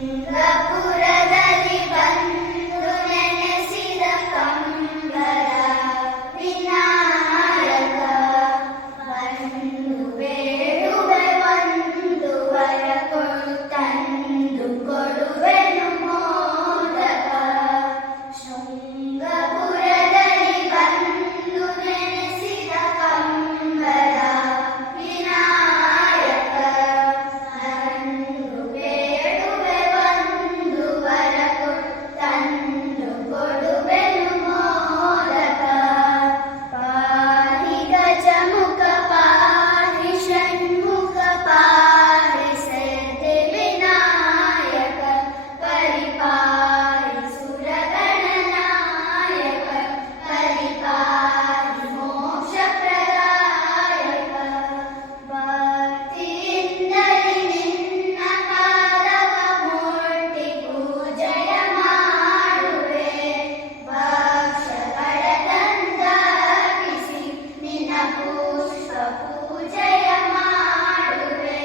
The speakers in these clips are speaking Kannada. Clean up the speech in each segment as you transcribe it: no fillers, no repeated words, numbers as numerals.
ಶೃಂಗಪುರದಲ್ಲಿ ಬಂದು ನೆನೆಸಿದ ಕಂಬರ ವಿನಾಯಕ ಬಂದು ಬೇಡುವೆ ಒಂದು ವರ ಕೊಡು ತಂದು ಕೊಡುವೆನು ಮೋದಕ. ಶೃಂಗಪುರದಲ್ಲಿ ಬಂದು ನೆನೆಸಿದ ಕಂಬರ ವಿನಾಯಕ ಬಂದು ಬೇಡುವೆ ಒಂದು ವರ ಕೊಡು ತಂದು ಕೊಡುವೆನು ಮೋದಕ. ಪಾಹಿ ಗಜಮುಖ ಪಾಹಿ ಷಣ್ಮುಖ ಪಾಹಿ ಸಿದ್ಧಿ ವಿನಾಯಕ ಪರಿಪಾಹಿ ಸುರಗಣನಾಯಕ ಪರಿಪಾಹಿ ಮೋಕ್ಷಪ್ರದಾಯಕ. ಭಕ್ತಿಯಿಂದಲೇ ನಿನ್ನ ಪಾದವ ಮುಟ್ಟಿ ಪೂಜೆಯ ಮಾಡುವೆ. ಭಕ್ಷ್ಯಗಳ ತಂದಾಗಿಸಿ ನಿನ್ನ ಪುಷ್ಪ ಪೂಜೆಯ ಮಾಡುವೆ.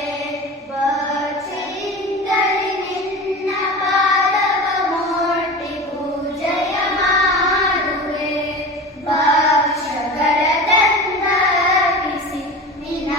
ಭಕ್ತಿಯಿಂದಲೇ ನಿನ್ನ ಪಾದವ ಮುಟ್ಟಿ ಪೂಜೆಯ ಮಾಡುವೆ. ಭಕ್ಷ್ಯಗಳ ತಂದಾಗಿಸಿ ನಿನ್ನ